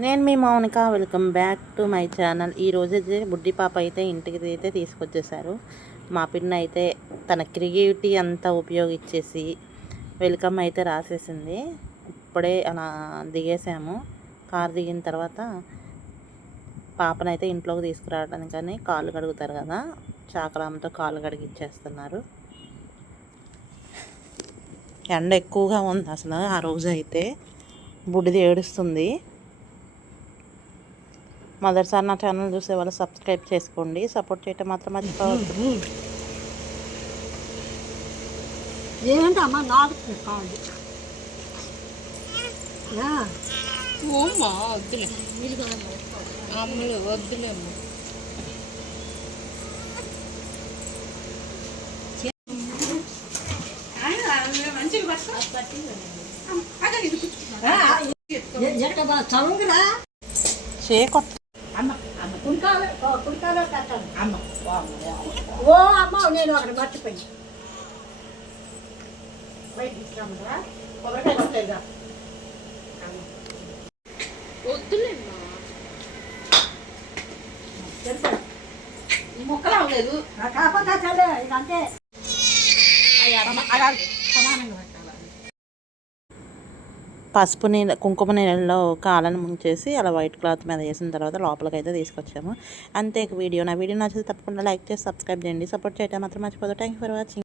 నేను మీ Mounika, welcome back to my channel. ఈరోజు అయితే బుడ్డి పాప అయితే ఇంటికి అయితే తీసుకొచ్చేసారు. మా పిన్న అయితే తన క్రియేటివిటీ అంతా ఉపయోగించేసి వెల్కమ్ అయితే రాసేసింది. ఇప్పుడే అలా దిగేసాము. కారు దిగిన తర్వాత పాపనైతే ఇంట్లోకి తీసుకురావడానికని కాళ్ళు కడుగుతారు కదా, చాకలాంతో కాళ్ళు కడిగిచ్చేస్తున్నారు. ఎండ ఎక్కువగా ఉంది అసలు. ఆ రోజు అయితే బుడ్డిది ఏడుస్తుంది. మొదటిసారి నా ఛానల్ చూసే వాళ్ళు సబ్స్క్రైబ్ చేసుకోండి, సపోర్ట్ చేయటం మాత్రం మర్చిపోవద్దు. ఏమంటే అమ్మ నాకు కాదు ఓమ్మా వద్దులే అమ్మలు వద్దులేమ్మ. చదువుకురా చేకొత్త కుడికాలో కట్టాలి అమ్మ. ఓ అమ్మ నేను అక్కడ మర్చిపోయి బయట తీసుకురామ్మరా. కొబ్బరికాయ కొట్టలేదా వద్దులేమ్మా. మొక్కలు అవ్వలేదు కాకపోతే చల్లే ఇక అంతే సమానంగా పెట్టాలి. పసుపు నీళ్ళ కుంకుమ నీళ్ళలో కాలను ముంచేసి అలా వైట్ క్లాత్ మీద వేసిన తర్వాత లోపలికి అయితే తీసుకొచ్చాము. అంతే వీడియో. నా వీడియో నచ్చితే తప్పకుండా లైక్ చేసి సబ్స్క్రైబ్ చేయండి, సపోర్ట్ చేయడం మాత్రం మర్చిపోదు. Thank you for watching.